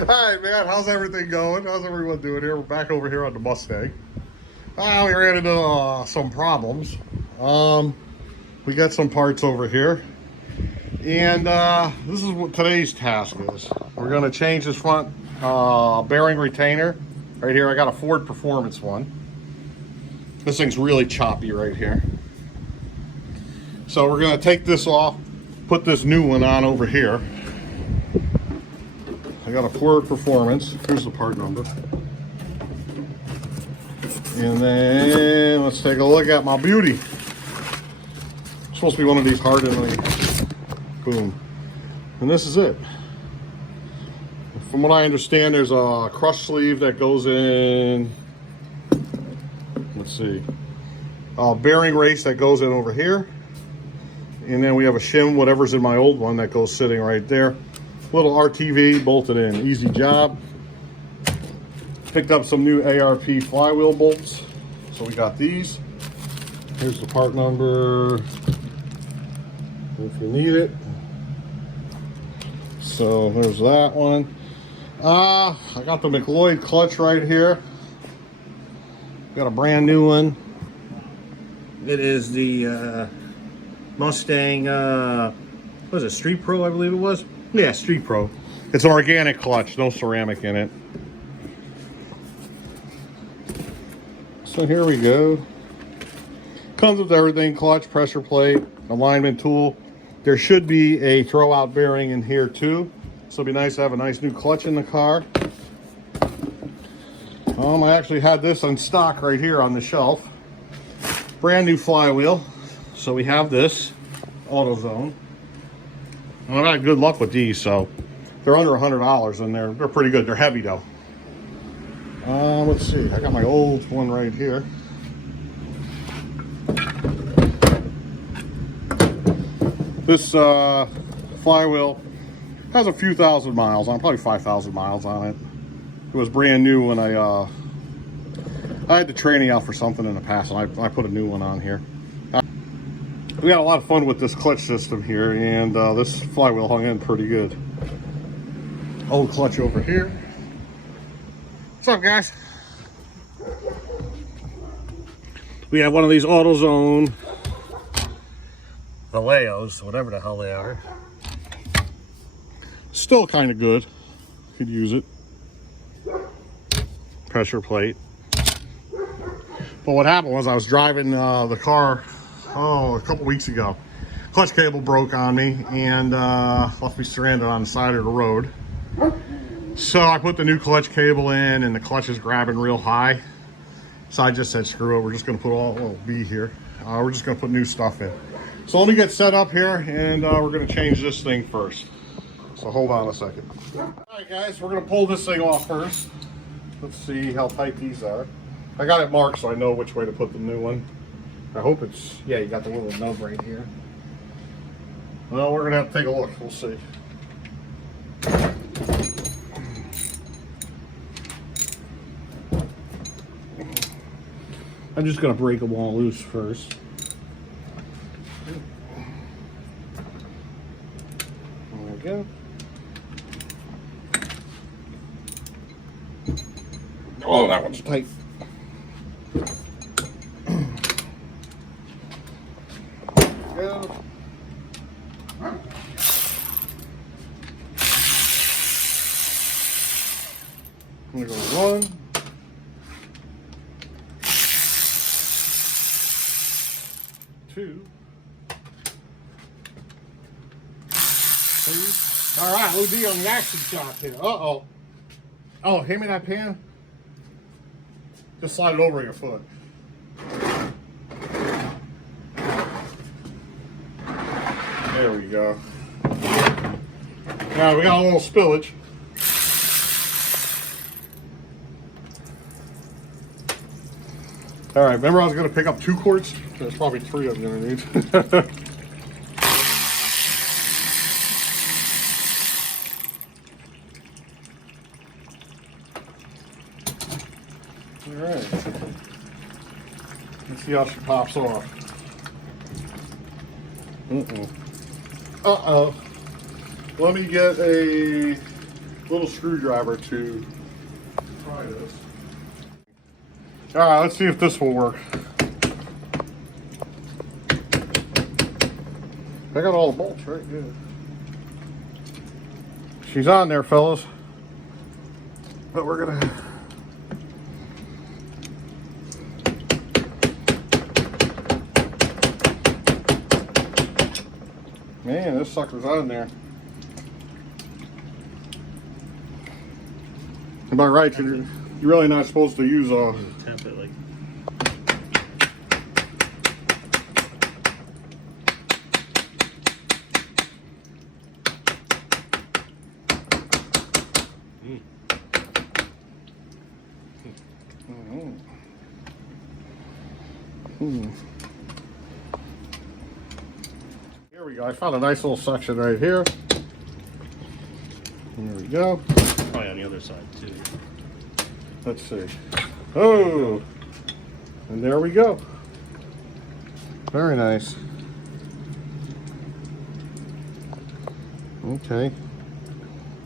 Alright, man, how's everything going? How's everyone doing here? We're back over here on the Mustang. We ran into some problems. We got some parts over here. And this is what today's task is. We're going to change this front bearing retainer. Right here, I got a Ford Performance one. This thing's really choppy right here. So we're going to take this off, put this new one on over here. I got a Ford Performance. Here's the part number. And then let's take a look at my beauty. It's supposed to be one of these hardened. Boom. And this is it. From what I understand, there's a crush sleeve that goes in. Let's see. A bearing race that goes in over here. And then we have a shim, whatever's in my old one, that goes sitting right there. Little RTV bolted in, easy job. Picked up some new ARP flywheel bolts, so we got these. Here's the part number if you need it. So there's that one. I got the McLeod clutch right here. Got a brand new one. It is the Mustang, what was it, Street Pro, I believe it was? Yeah, Street Pro. It's an organic clutch, no ceramic in it. So here we go. Comes with everything: clutch, pressure plate, alignment tool. There should be a throw-out bearing in here too. So it'd be nice to have a nice new clutch in the car. I actually had this on stock right here on the shelf. Brand new flywheel. So we have this AutoZone. I've had good luck with these, so they're under $100 and they're pretty good. They're heavy though. Let's see. I got my old one right here. This flywheel has a few thousand miles on, probably 5,000 miles on it. It was brand new when I had the training out for something in the past, and I put a new one on here. We had a lot of fun with this clutch system here, and this flywheel hung in pretty good. Old clutch over here. What's up, guys? We have one of these AutoZone Valeos, whatever the hell they are. Still kind of good. Could use it. Pressure plate. But what happened was I was driving the car a couple weeks ago. Clutch cable broke on me and left me stranded on the side of the road. So I put the new clutch cable in and the clutch is grabbing real high. So I just said, screw it, we're just gonna put B here. We're just gonna put new stuff in. So let me get set up here and we're gonna change this thing first. So hold on a second. All right guys, we're gonna pull this thing off first. Let's see how tight these are. I got it marked so I know which way to put the new one. I hope it's, yeah, you got the little nub right here. Well, we're gonna have to take a look, we'll see. I'm just gonna break them all loose first. There we go. Oh, that one's tight. Go. I'm gonna go 1, 2, 3. All right, OD on the action shot here. Uh-oh. Oh, hand me that pan. Just slide it over your foot. There we go. Now we got a little spillage. All right, remember I was going to pick up 2 quarts? There's probably 3 I'm going to need. All right. Let's see how she pops off. Uh-oh. Let me get a little little screwdriver to try this. All right, let's see if this will work. I got all the bolts right. Yeah. She's on there, fellas. But we're gonna. Man, this sucker's on there. Am I right? You're really not supposed to use a. Tap it like. Here we go. I found a nice little section right here. Here we go. Probably on the other side too. Let's see. Oh, and there we go. Very nice. Okay.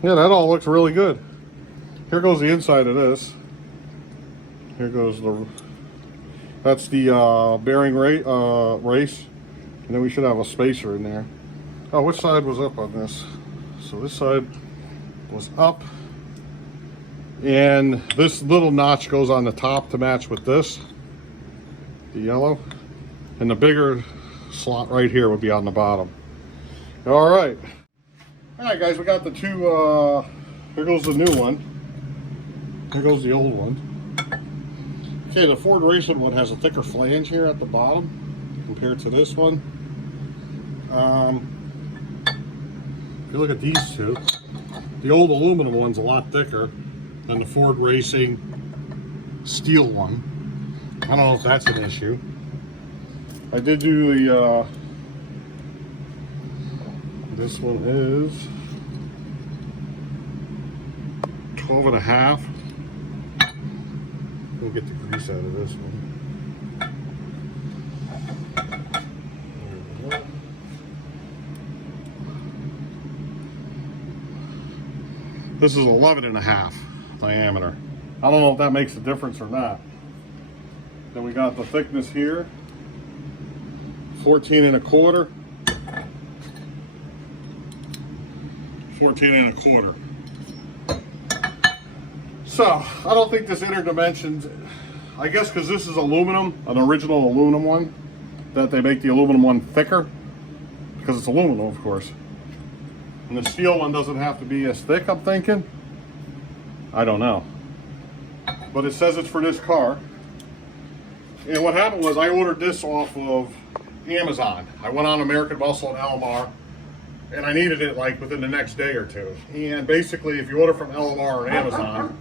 Yeah, that all looks really good. Here goes the inside of this. Here goes the. That's the bearing race, and then we should have a spacer in there. Oh, which side was up on this? So this side was up, and this little notch goes on the top to match with this, the yellow, and the bigger slot right here would be on the bottom. All right, guys, we got the two. Here goes the new one. Here goes the old one. Okay, the Ford Racing one has a thicker flange here at the bottom compared to this one. If you look at these two, the old aluminum one's a lot thicker than the Ford Racing steel one. I don't know if that's an issue. I did do the, this one is 12.5. We'll get the grease out of this one. This is 11.5 diameter. I don't know if that makes a difference or not. Then we got the thickness here, 14.25. 14.25. So, I don't think this interdimensions, I guess because this is aluminum, an original aluminum one, that they make the aluminum one thicker, because it's aluminum, of course. And the steel one doesn't have to be as thick, I'm thinking. I don't know. But it says it's for this car. And what happened was I ordered this off of Amazon. I went on American Muscle and LMR, and I needed it like within the next day or two. And basically, if you order from LMR or Amazon,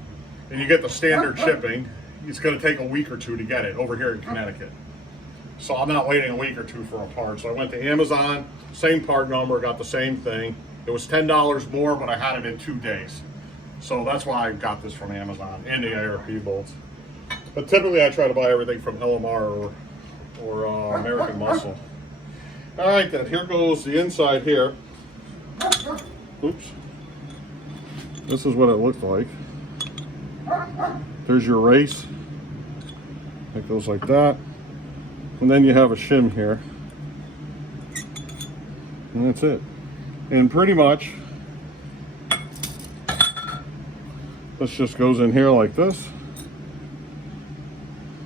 and you get the standard shipping, it's going to take a week or two to get it over here in Connecticut. So I'm not waiting a week or two for a part. So I went to Amazon, same part number, got the same thing. It was $10 more, but I had it in 2 days. So that's why I got this from Amazon and the ARP bolts. But typically I try to buy everything from LMR or American Muscle. All right then, here goes the inside here. Oops. This is what it looked like. There's your race. It goes like that. And then you have a shim here. And that's it. And pretty much, this just goes in here like this.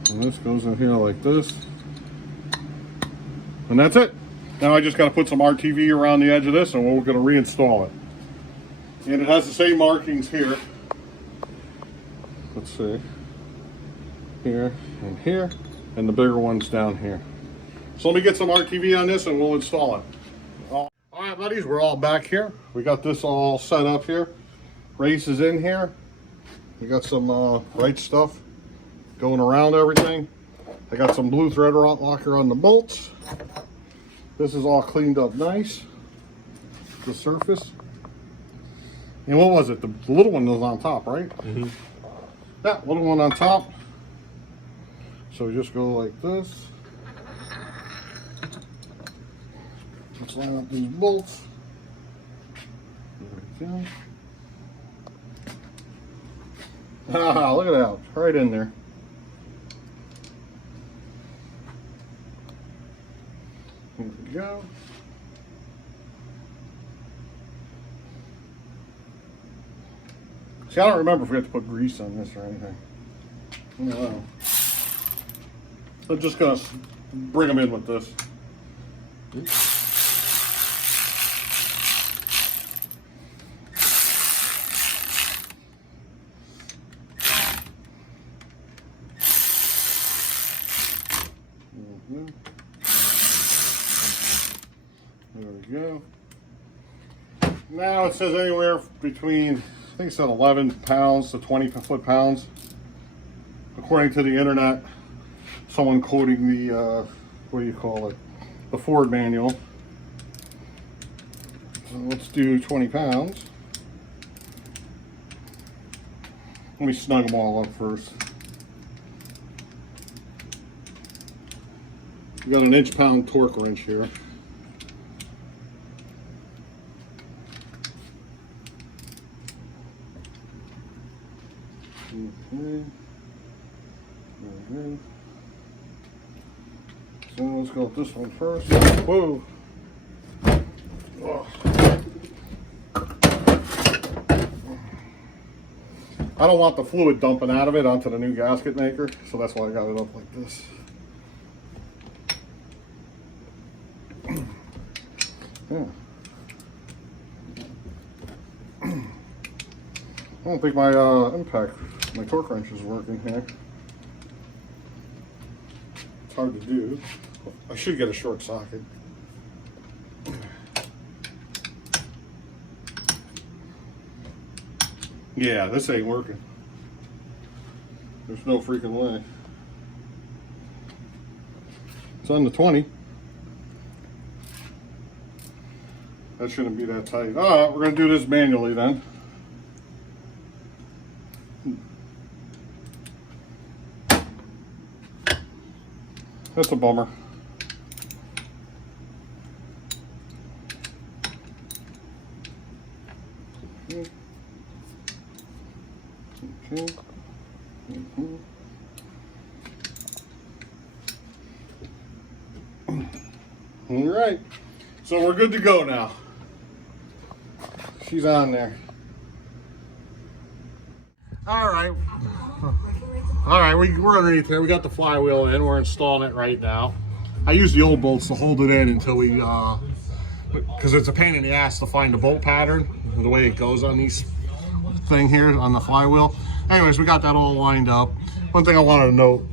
And this goes in here like this. And that's it. Now I just got to put some RTV around the edge of this, and we're going to reinstall it. And it has the same markings here. Let's see. Here and here. And the bigger one's down here. So let me get some RTV on this and we'll install it. All right, buddies, we're all back here. We got this all set up here. Race is in here. We got some right stuff going around everything. I got some blue thread locker on the bolts. This is all cleaned up nice. The surface. And what was it? The little one was on top, right? Mm-hmm. Yeah, little one on top. So we just go like this. Let's line up these bolts. There we go. Ah, look at that, right in there. Here we go. See, I don't remember if we have to put grease on this or anything. No. I'm just gonna bring them in with this. There we go. Now it says anywhere between, I think it said 11 pounds to 20 foot-pounds. According to the internet, someone quoting the, what do you call it? The Ford manual. So let's do 20 pounds. Let me snug them all up first. We got an inch-pound torque wrench here. Okay. Okay. So let's go with this one first. Whoa. Oh. I don't want the fluid dumping out of it onto the new gasket maker, so that's why I got it up like this. Yeah. I don't think my my torque wrench is working here. It's hard to do. I should get a short socket. Yeah, this ain't working. There's no freaking way. It's on the 20. That shouldn't be that tight. All right, we're gonna do this manually then. That's a bummer. Okay. All right, so we're good to go now. She's on there. All right. All right, we're underneath here. We got the flywheel in. We're installing it right now. I use the old bolts to hold it in until we, because it's a pain in the ass to find the bolt pattern, the way it goes on these thing here on the flywheel. Anyways, we got that all lined up. One thing I wanted to note,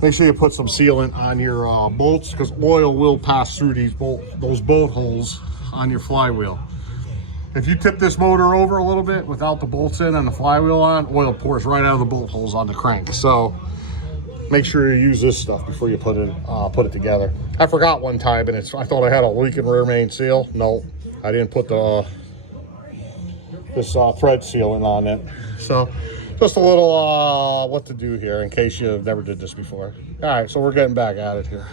make sure you put some sealant on your bolts, because oil will pass through those bolt holes on your flywheel. If you tip this motor over a little bit without the bolts in and the flywheel on, oil pours right out of the bolt holes on the crank. So make sure you use this stuff before you put it together. I forgot one time, and I thought I had a leaking rear main seal. No, I didn't put this thread sealant on it. So just a little what to do here in case you never did this before. All right, so we're getting back at it here.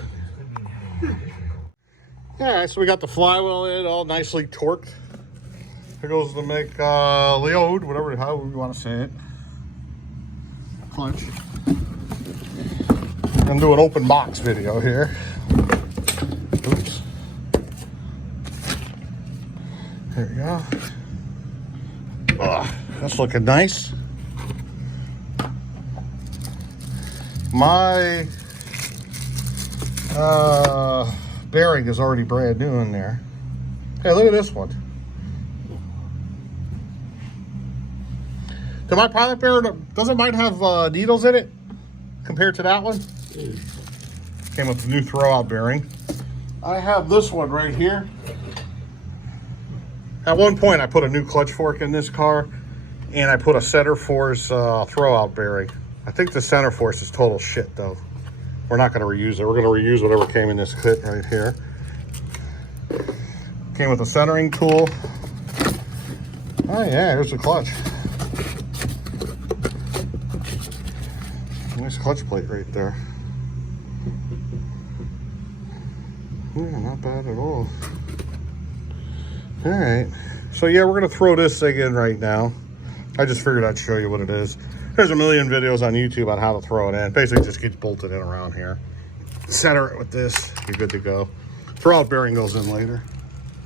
All right, so we got the flywheel in all nicely torqued. Here goes the McLeod, whatever, however you want to say it. Clutch. I'm gonna do an open box video here. Oops. There we go. That's looking nice. My bearing is already brand new in there. Hey, look at this one. Did my pilot bearing, doesn't mine have needles in it compared to that one? Came with the new throwout bearing. I have this one right here. At one point I put a new clutch fork in this car, and I put a center force throwout bearing. I think the center force is total shit though. We're not gonna reuse it. We're gonna reuse whatever came in this kit right here. Came with a centering tool. Oh yeah, here's the clutch. Nice clutch plate right there. Yeah, not bad at all. All right, so yeah, we're gonna throw this thing in right now. I just figured I'd show you what it is. There's a million videos on YouTube on how to throw it in. Basically just gets bolted in around here. Center it with this, you're good to go. Throw out bearing goes in later.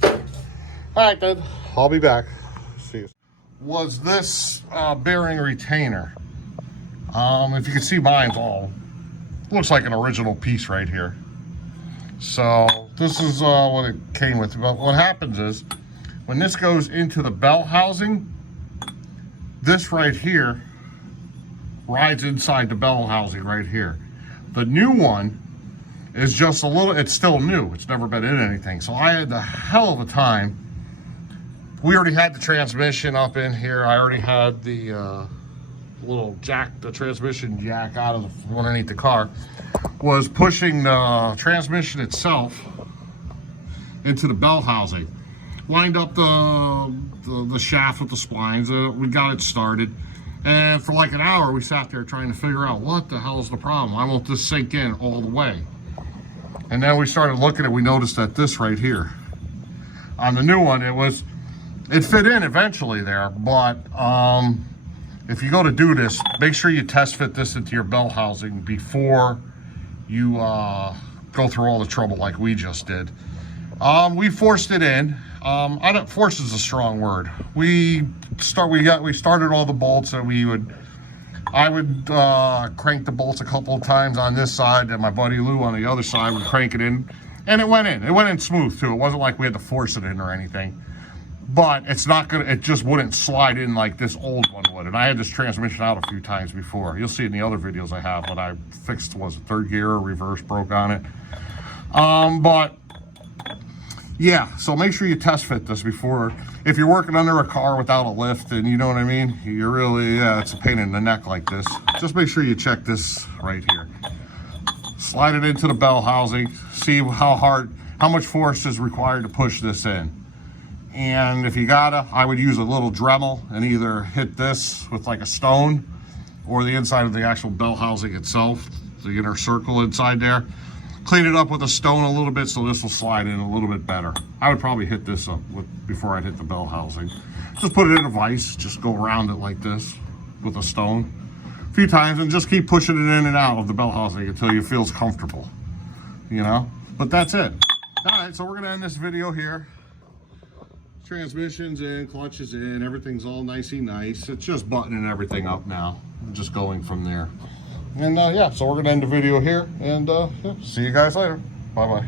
All right, then, I'll be back. See you. Was this bearing retainer? If you can see, mine's all looks like an original piece right here. So this is what it came with. But what happens is when this goes into the belt housing, this right here rides inside the belt housing right here. The new one is just a little, it's still new. It's never been in anything. So I had the hell of a time. We already had the transmission up in here. I already had the little jack, the transmission jack out of the, underneath the car. Was pushing the transmission itself into the belt housing. Lined up the shaft with the splines. We got it started. And for like an hour, we sat there trying to figure out what the hell is the problem. Why won't this sink in all the way? And then we started looking at, we noticed that this right here, on the new one, it fit in eventually there, but if you go to do this, make sure you test fit this into your belt housing before you go through all the trouble like we just did. We forced it in. I don't, force is a strong word. We started all the bolts, and I would crank the bolts a couple of times on this side, and my buddy Lou on the other side would crank it in, and it went in. It went in smooth too. It wasn't like we had to force it in or anything. But it's not gonna, it just wouldn't slide in like this old one would. And I had this transmission out a few times before. You'll see in the other videos I have, but I fixed, was it third gear or reverse, broke on it. But yeah, so make sure you test fit this before, if you're working under a car without a lift, and you know what I mean, you're really, it's a pain in the neck like this. Just make sure you check this right here. Slide it into the bell housing, see how much force is required to push this in. And if you gotta, I would use a little Dremel and either hit this with like a stone or the inside of the actual bell housing itself, the inner circle inside there. Clean it up with a stone a little bit so this will slide in a little bit better. I would probably hit this up before I'd hit the bell housing. Just put it in a vise, just go around it like this with a stone a few times, and just keep pushing it in and out of the bell housing until you feel comfortable, you know? But that's it. All right, so we're gonna end this video here. Transmission's in, clutch is in, everything's all nicey nice. It's just buttoning everything up now. I'm just going from there. And yeah, so we're gonna end the video here, and yeah, see you guys later. Bye-bye.